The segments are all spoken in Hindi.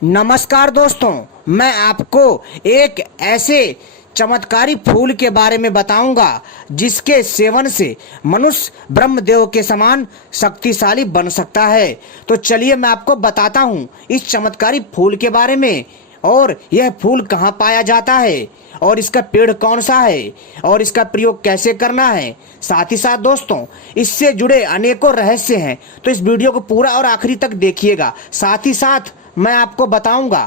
नमस्कार दोस्तों, मैं आपको एक ऐसे चमत्कारी फूल के बारे में बताऊंगा जिसके सेवन से मनुष्य ब्रह्मदेव के समान शक्तिशाली बन सकता है। तो चलिए मैं आपको बताता हूं इस चमत्कारी फूल के बारे में, और यह फूल कहाँ पाया जाता है, और इसका पेड़ कौन सा है, और इसका प्रयोग कैसे करना है। साथ ही साथ दोस्तों, इससे जुड़े अनेकों रहस्य हैं, तो इस वीडियो को पूरा और आखिरी तक देखिएगा। साथ ही साथ मैं आपको बताऊंगा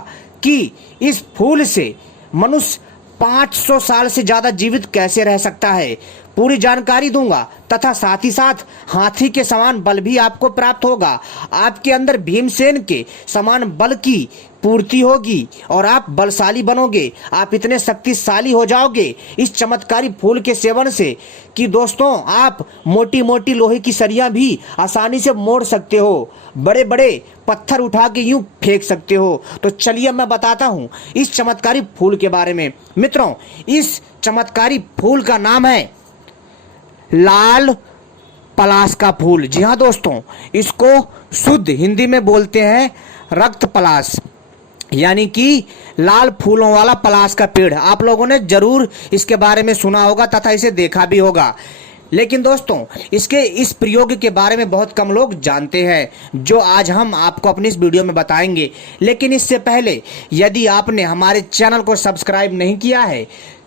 कि इस फूल से मनुष्य 500 साल से ज्यादा जीवित कैसे रह सकता है, पूरी जानकारी दूंगा। तथा साथ ही साथ हाथी के समान बल भी आपको प्राप्त होगा, आपके अंदर भीमसेन के समान बल की पूर्ति होगी और आप बलशाली बनोगे। आप इतने शक्तिशाली हो जाओगे इस चमत्कारी फूल के सेवन से कि दोस्तों, आप मोटी मोटी लोहे की सरियां भी आसानी से मोड़ सकते हो, बड़े बड़े पत्थर उठा के यूं फेंक सकते हो। तो चलिए मैं बताता हूं इस चमत्कारी फूल के बारे में। मित्रों, इस चमत्कारी फूल का नाम है लाल पलाश का फूल। जी हाँ दोस्तों, इसको शुद्ध हिंदी में बोलते हैं रक्त पलाश, यानी कि लाल फूलों वाला पलाश का पेड़। आप लोगों ने जरूर इसके बारे में सुना होगा तथा इसे देखा भी होगा, लेकिन दोस्तों इसके इस प्रयोग के बारे में बहुत कम लोग जानते हैं, जो आज हम आपको अपनी इस वीडियो में बताएंगे। लेकिन इससे पहले यदि आपने हमारे चैनल को सब्सक्राइब नहीं किया है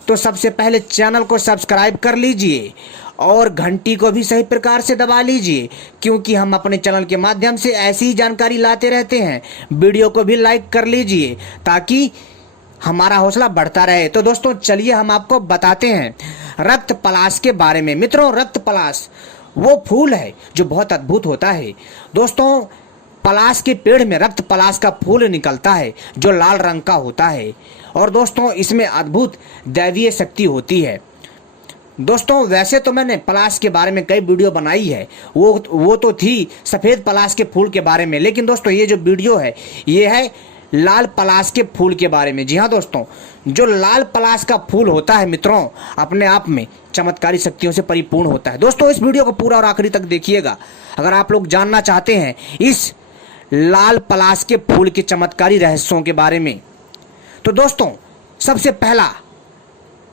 तो सबसे पहले चैनल को सब्सक्राइब कर लीजिए और घंटी को भी सही प्रकार से दबा लीजिए, क्योंकि हम अपने चैनल के माध्यम से ऐसी ही जानकारी लाते रहते हैं। वीडियो को भी लाइक कर लीजिए ताकि हमारा हौसला बढ़ता रहे। तो दोस्तों चलिए हम आपको बताते हैं रक्त पलाश के बारे में। मित्रों, रक्त पलाश वो फूल है जो बहुत अद्भुत होता है। दोस्तों, पलाश के पेड़ में रक्त पलाश का फूल निकलता है जो लाल रंग का होता है, और दोस्तों इसमें अद्भुत दैवीय शक्ति होती है। दोस्तों, वैसे तो मैंने पलाश के बारे में कई वीडियो बनाई है, वो तो थी सफ़ेद पलाश के फूल के बारे में, लेकिन दोस्तों ये जो वीडियो है ये है लाल पलाश के फूल के बारे में। जी हाँ दोस्तों, जो लाल पलाश का फूल होता है मित्रों, अपने आप में चमत्कारी शक्तियों से परिपूर्ण होता है। दोस्तों इस वीडियो को पूरा और आखिरी तक देखिएगा अगर आप लोग जानना चाहते हैं इस लाल पलाश के फूल के चमत्कारी रहस्यों के बारे में। तो दोस्तों सबसे पहला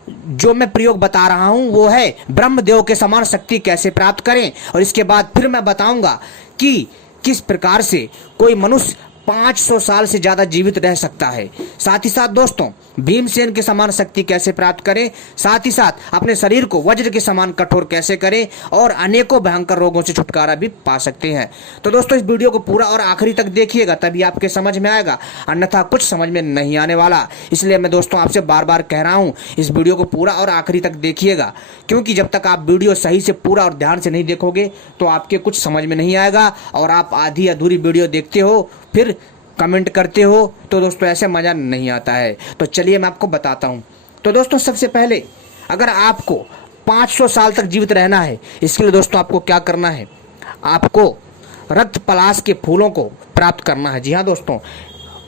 जो मैं प्रयोग बता रहा हूं वो है ब्रह्मदेव के समान शक्ति कैसे प्राप्त करें, और इसके बाद फिर मैं बताऊंगा कि किस प्रकार से कोई मनुष्य 500 साल से ज्यादा जीवित रह सकता है। साथ ही साथ दोस्तों भीमसेन के समान शक्ति कैसे प्राप्त करें, साथ ही साथ अपने शरीर को वज्र के समान कठोर कैसे करें, और अनेकों भयंकर रोगों से छुटकारा भी पा सकते हैं। तो दोस्तों इस वीडियो को पूरा और आखिरी तक देखिएगा, तभी आपके समझ में आएगा, अन्यथा कुछ समझ में नहीं आने वाला। इसलिए मैं दोस्तों आपसे बार बार कह रहा हूँ इस वीडियो को पूरा और आखिरी तक देखिएगा, क्योंकि जब तक आप वीडियो सही से पूरा और ध्यान से नहीं देखोगे तो आपके कुछ समझ में नहीं आएगा, और आप आधी अधूरी वीडियो देखते हो फिर कमेंट करते हो, तो दोस्तों ऐसे मज़ा नहीं आता है। तो चलिए मैं आपको बताता हूँ। तो दोस्तों सबसे पहले अगर आपको 500 साल तक जीवित रहना है, इसके लिए दोस्तों आपको क्या करना है, आपको रक्त पलाश के फूलों को प्राप्त करना है। जी हाँ दोस्तों,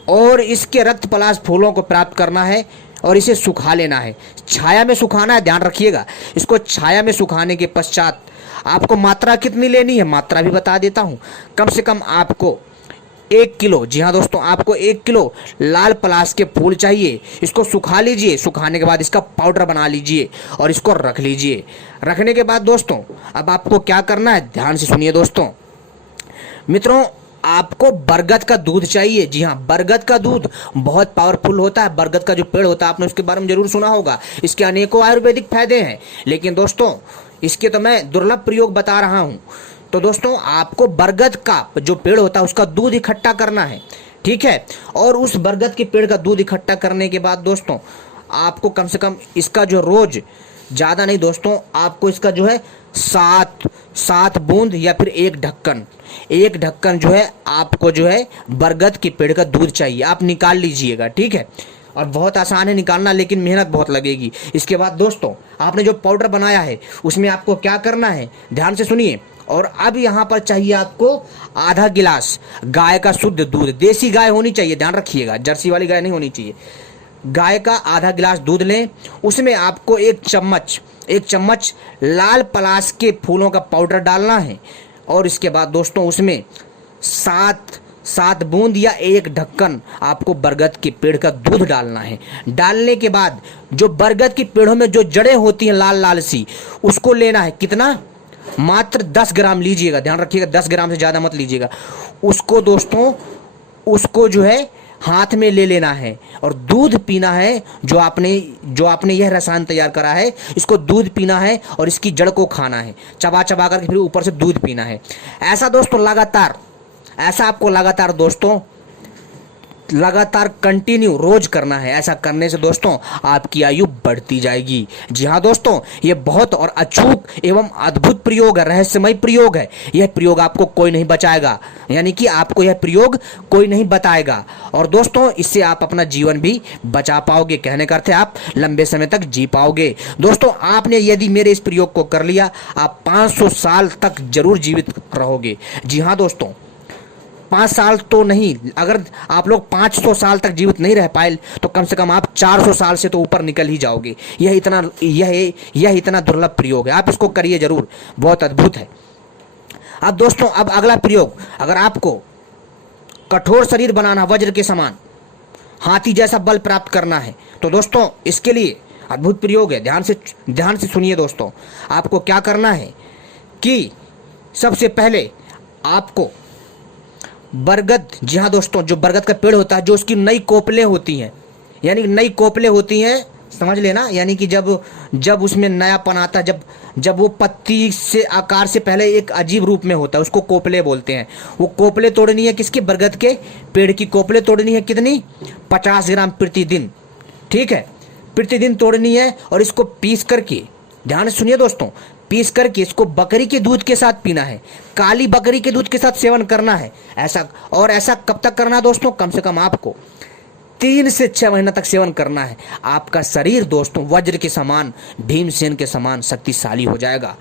और इसके रक्त पलाश फूलों को प्राप्त करना है और इसे सुखा लेना है, छाया में सुखाना है, ध्यान रखिएगा। इसको छाया में सुखाने के पश्चात आपको मात्रा कितनी लेनी है, मात्रा भी बता देता हूँ। कम से कम आपको 1 किलो, जी हाँ दोस्तों, आपको 1 किलो लाल पलाश के फूल चाहिए। इसको सुखा लीजिए, सुखाने के बाद इसका पाउडर बना लीजिए और इसको रख लीजिए। रखने के बाद दोस्तों अब आपको क्या करना है, ध्यान से सुनिए दोस्तों। मित्रों, आपको बरगद का दूध चाहिए। जी हाँ, बरगद का दूध बहुत पावरफुल होता है। बरगद का जो पेड़ होता है आपने उसके बारे में जरूर सुना होगा, इसके अनेकों आयुर्वेदिक फायदे हैं, लेकिन दोस्तों इसके तो मैं दुर्लभ प्रयोग बता रहा हूँ। तो दोस्तों आपको बरगद का जो पेड़ होता है उसका दूध इकट्ठा करना है, ठीक है। और उस बरगद के पेड़ का दूध इकट्ठा करने के बाद दोस्तों आपको कम से कम इसका जो रोज, ज़्यादा नहीं दोस्तों, आपको इसका जो है 7 बूंद या फिर एक ढक्कन जो है आपको जो है बरगद के पेड़ का दूध चाहिए। आप निकाल लीजिएगा, ठीक है। और बहुत आसान है निकालना, लेकिन मेहनत बहुत लगेगी। इसके बाद दोस्तों आपने जो पाउडर बनाया है उसमें आपको क्या करना है, ध्यान से सुनिए। और अब यहाँ पर चाहिए आपको आधा गिलास गाय का शुद्ध दूध, देसी गाय होनी चाहिए, ध्यान रखिएगा, जर्सी वाली गाय नहीं होनी चाहिए। गाय का आधा गिलास दूध लें, उसमें आपको एक चम्मच लाल पलाश के फूलों का पाउडर डालना है, और इसके बाद दोस्तों उसमें 7 7 बूंद या 1 ढक्कन आपको बरगद के पेड़ का दूध डालना है। डालने के बाद जो बरगद की पेड़ों में जो जड़ें होती हैं लाल लाल सी, उसको लेना है। कितना? मात्र 10 ग्राम लीजिएगा, ध्यान रखिएगा 10 ग्राम से ज़्यादा मत लीजिएगा। उसको दोस्तों, उसको जो है हाथ में ले लेना है और दूध पीना है। जो आपने यह रसायन तैयार करा है, इसको दूध पीना है और इसकी जड़ को खाना है, चबा चबा करके फिर ऊपर से दूध पीना है। ऐसा दोस्तों लगातार, ऐसा आपको लगातार दोस्तों, लगातार कंटिन्यू रोज करना है। ऐसा करने से दोस्तों आपकी आयु बढ़ती जाएगी। जी हाँ दोस्तों, ये बहुत और अचूक एवं अद्भुत प्रयोग है, रहस्यमय प्रयोग है। यह प्रयोग आपको कोई नहीं बचाएगा, यानी कि आपको यह प्रयोग कोई नहीं बताएगा। और दोस्तों इससे आप अपना जीवन भी बचा पाओगे। कहने का अर्थ है आप लंबे समय तक जी पाओगे। दोस्तों आपने यदि मेरे इस प्रयोग को कर लिया, आप 500 साल तक जरूर जीवित रहोगे। जी हाँ दोस्तों, 5 साल तो नहीं, अगर आप लोग 500 साल तक जीवित नहीं रह पाए तो कम से कम आप 400 साल से तो ऊपर निकल ही जाओगे। यह इतना दुर्लभ प्रयोग है, आप इसको करिए जरूर, बहुत अद्भुत है। अब दोस्तों, अब अगला प्रयोग, अगर आपको कठोर शरीर बनाना, वज्र के समान हाथी जैसा बल प्राप्त करना है, तो दोस्तों इसके लिए अद्भुत प्रयोग है। ध्यान से सुनिए दोस्तों। आपको क्या करना है कि सबसे पहले आपको बरगद, जी हाँ दोस्तों, जो बरगद का पेड़ होता है, जो उसकी नई कोपलें होती हैं, यानी नई कोपलें होती हैं, समझ लेना, यानी कि जब उसमें नयापन आता है, जब वो पत्ती से आकार से पहले एक अजीब रूप में होता है, उसको कोपले बोलते हैं। वो कोपले तोड़नी है, किसके? बरगद के पेड़ की कोपले तोड़नी है। कितनी? 50 ग्राम प्रतिदिन, ठीक है, प्रतिदिन तोड़नी है। और इसको पीस करके, ध्यान से सुनिए दोस्तों, पीस करके इसको बकरी के दूध के साथ पीना है, काली बकरी के दूध के साथ सेवन करना है। ऐसा कब तक करना है दोस्तों? कम से कम आपको 3 से 6 महीना तक सेवन करना है। आपका शरीर दोस्तों वज्र के समान, भीमसेन के समान शक्तिशाली हो जाएगा।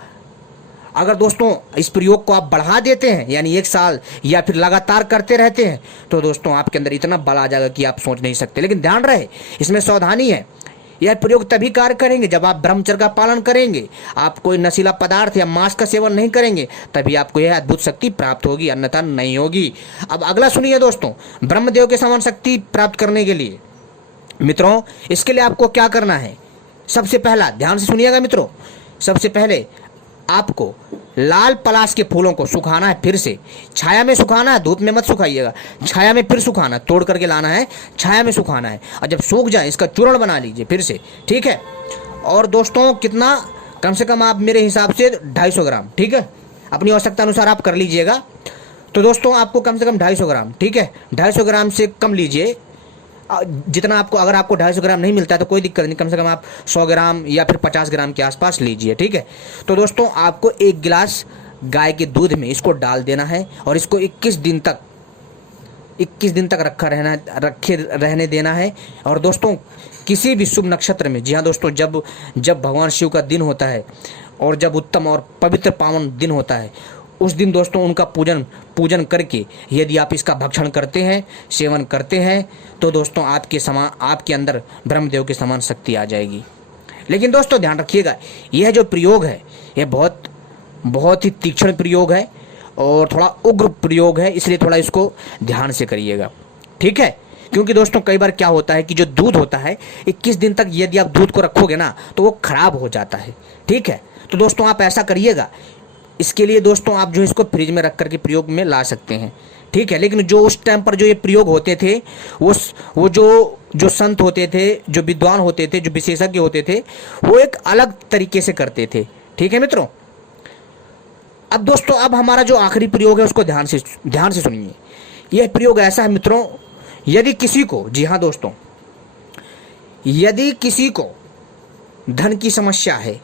अगर दोस्तों इस प्रयोग को आप बढ़ा देते हैं, यानी 1 साल या फिर लगातार करते रहते हैं, तो दोस्तों आपके अंदर इतना बल आ जाएगा कि आप सोच नहीं सकते। लेकिन ध्यान रहे, इसमें सावधानी है। यह प्रयोग तभी कार्य करेंगे जब आप ब्रह्मचर्य का पालन करेंगे, आप कोई नशीला पदार्थ या मांस का सेवन नहीं करेंगे, तभी आपको यह अद्भुत शक्ति प्राप्त होगी, अन्यथा नहीं होगी। अब अगला सुनिए दोस्तों, ब्रह्मदेव के समान शक्ति प्राप्त करने के लिए मित्रों, इसके लिए आपको क्या करना है? सबसे पहला, ध्यान से सुनिएगा मित्रों, सबसे पहले आपको लाल पलाश के फूलों को सुखाना है। फिर से छाया में सुखाना है, धूप में मत सुखाइएगा, छाया में फिर सुखाना, तोड़ करके लाना है, छाया में सुखाना है। और जब सूख जाए इसका चूर्ण बना लीजिए फिर से, ठीक है। और दोस्तों कितना? कम से कम आप मेरे हिसाब से 250 ग्राम, ठीक है, अपनी आवश्यकता अनुसार आप कर लीजिएगा। तो दोस्तों आपको कम से कम 250 ग्राम, ठीक है, 250 ग्राम से कम लीजिए, जितना आपको, अगर आपको 250 ग्राम नहीं मिलता है तो कोई दिक्कत नहीं, कम से कम आप 100 ग्राम या फिर 50 ग्राम के आसपास लीजिए, ठीक है। तो दोस्तों आपको 1 गिलास गाय के दूध में इसको डाल देना है और इसको 21 दिन तक रखे रहने देना है। और दोस्तों किसी भी शुभ नक्षत्र में, जी हाँ दोस्तों, जब भगवान शिव का दिन होता है और जब उत्तम और पवित्र पावन दिन होता है, उस दिन दोस्तों उनका पूजन करके यदि आप इसका भक्षण करते हैं, सेवन करते हैं, तो दोस्तों आपके अंदर ब्रह्मदेव के समान शक्ति आ जाएगी। लेकिन दोस्तों ध्यान रखिएगा, यह जो प्रयोग है यह बहुत ही तीक्ष्ण प्रयोग है और थोड़ा उग्र प्रयोग है, इसलिए थोड़ा इसको ध्यान से करिएगा, ठीक है। क्योंकि दोस्तों कई बार क्या होता है कि जो दूध होता है 21 दिन तक यदि आप दूध को रखोगे ना तो वो खराब हो जाता है, ठीक है। तो दोस्तों आप ऐसा करिएगा, इसके लिए दोस्तों आप जो इसको फ्रिज में रख करके प्रयोग में ला सकते हैं, ठीक है। लेकिन जो उस टाइम पर जो ये प्रयोग होते थे, वो जो संत होते थे, जो विद्वान होते थे, जो विशेषज्ञ होते थे, वो एक अलग तरीके से करते थे, ठीक है मित्रों। अब दोस्तों अब हमारा जो आखिरी प्रयोग है उसको ध्यान से सुनिए। यह प्रयोग ऐसा है मित्रों, यदि किसी को, जी हाँ दोस्तों, यदि किसी को धन की समस्या है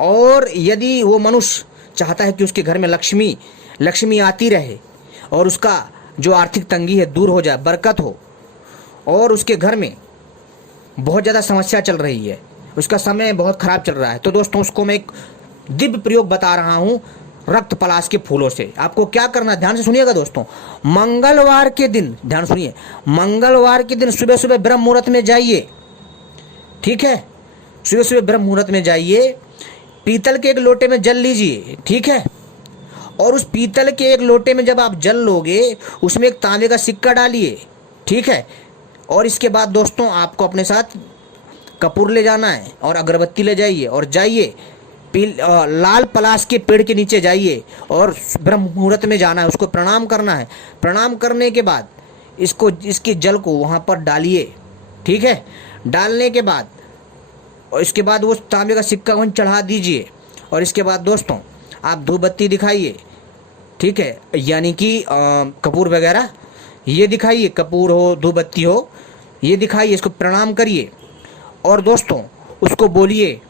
और यदि वो मनुष्य चाहता है कि उसके घर में लक्ष्मी आती रहे और उसका जो आर्थिक तंगी है दूर हो जाए, बरकत हो, और उसके घर में बहुत ज़्यादा समस्या चल रही है, उसका समय बहुत खराब चल रहा है, तो दोस्तों उसको मैं एक दिव्य प्रयोग बता रहा हूँ रक्त पलाश के फूलों से। आपको क्या करना है, ध्यान से सुनिएगा दोस्तों। मंगलवार के दिन, ध्यान सुनिए, मंगलवार के दिन सुबह सुबह ब्रह्म मुहूर्त में जाइए, ठीक है, सुबह सुबह ब्रह्म मुहूर्त में जाइए, पीतल के एक लोटे में जल लीजिए, ठीक है, और उस पीतल के एक लोटे में जब आप जल लोगे उसमें एक तांबे का सिक्का डालिए, ठीक है। और इसके बाद दोस्तों आपको अपने साथ कपूर ले जाना है और अगरबत्ती ले जाइए और जाइए लाल पलाश के पेड़ के नीचे जाइए और ब्रह्म मुहूर्त में जाना है, उसको प्रणाम करना है। प्रणाम करने के बाद इसके जल को वहाँ पर डालिए, ठीक है। डालने के बाद और इसके बाद वो तांबे का सिक्का वहीं चढ़ा दीजिए और इसके बाद दोस्तों आप धूप बत्ती दिखाइए, ठीक है, यानी कि कपूर वगैरह ये दिखाइए, कपूर हो धूप बत्ती हो ये दिखाइए, इसको प्रणाम करिए और दोस्तों उसको बोलिए,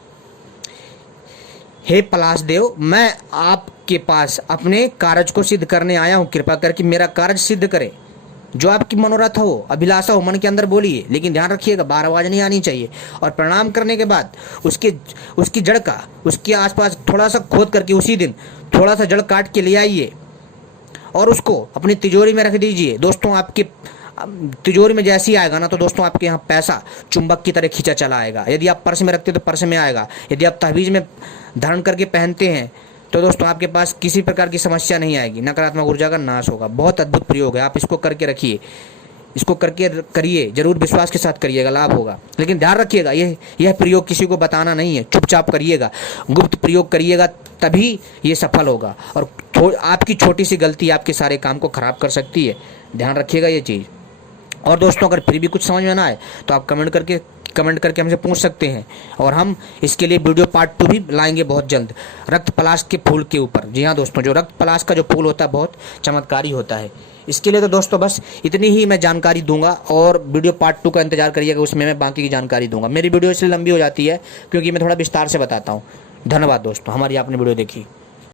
हे पलाश देव, मैं आपके पास अपने कार्य को सिद्ध करने आया हूँ, कृपा करके मेरा कार्य सिद्ध करे। जो आपकी मनोरथ हो, अभिलाषा हो, मन के अंदर बोलिए, लेकिन ध्यान रखिएगा बाहर आवाज नहीं आनी चाहिए। और प्रणाम करने के बाद उसकी जड़ का उसके आसपास थोड़ा सा खोद करके उसी दिन थोड़ा सा जड़ काट के ले आइए और उसको अपनी तिजोरी में रख दीजिए। दोस्तों आपके तिजोरी में जैसे ही आएगा ना तो दोस्तों आपके यहाँ पैसा चुंबक की तरह खींचा चला आएगा। यदि आप पर्स में रखते हो तो पर्स में आएगा, यदि आप तहवीज़ में धारण करके पहनते हैं तो दोस्तों आपके पास किसी प्रकार की समस्या नहीं आएगी, नकारात्मक ऊर्जा का नाश होगा। बहुत अद्भुत प्रयोग है, आप इसको करके रखिए, इसको करके करिए, जरूर विश्वास के साथ करिएगा, लाभ होगा। लेकिन ध्यान रखिएगा यह प्रयोग किसी को बताना नहीं है, चुपचाप करिएगा, गुप्त प्रयोग करिएगा, तभी ये सफल होगा। और आपकी छोटी सी गलती आपके सारे काम को खराब कर सकती है, ध्यान रखिएगा ये चीज़। और दोस्तों अगर फिर भी कुछ समझ में ना आए तो आप कमेंट करके हमसे पूछ सकते हैं और हम इसके लिए वीडियो पार्ट 2 भी लाएंगे बहुत जल्द, रक्त पलाश के फूल के ऊपर। जी हाँ दोस्तों, जो रक्त पलाश का जो फूल होता है बहुत चमत्कारी होता है। इसके लिए तो दोस्तों बस इतनी ही मैं जानकारी दूंगा और वीडियो पार्ट 2 का इंतजार करिएगा, उसमें मैं बाकी की जानकारी दूंगा। मेरी वीडियो इसलिए लंबी हो जाती है क्योंकि मैं थोड़ा विस्तार से बताता हूँ। धन्यवाद दोस्तों, हमारी आपने वीडियो देखी।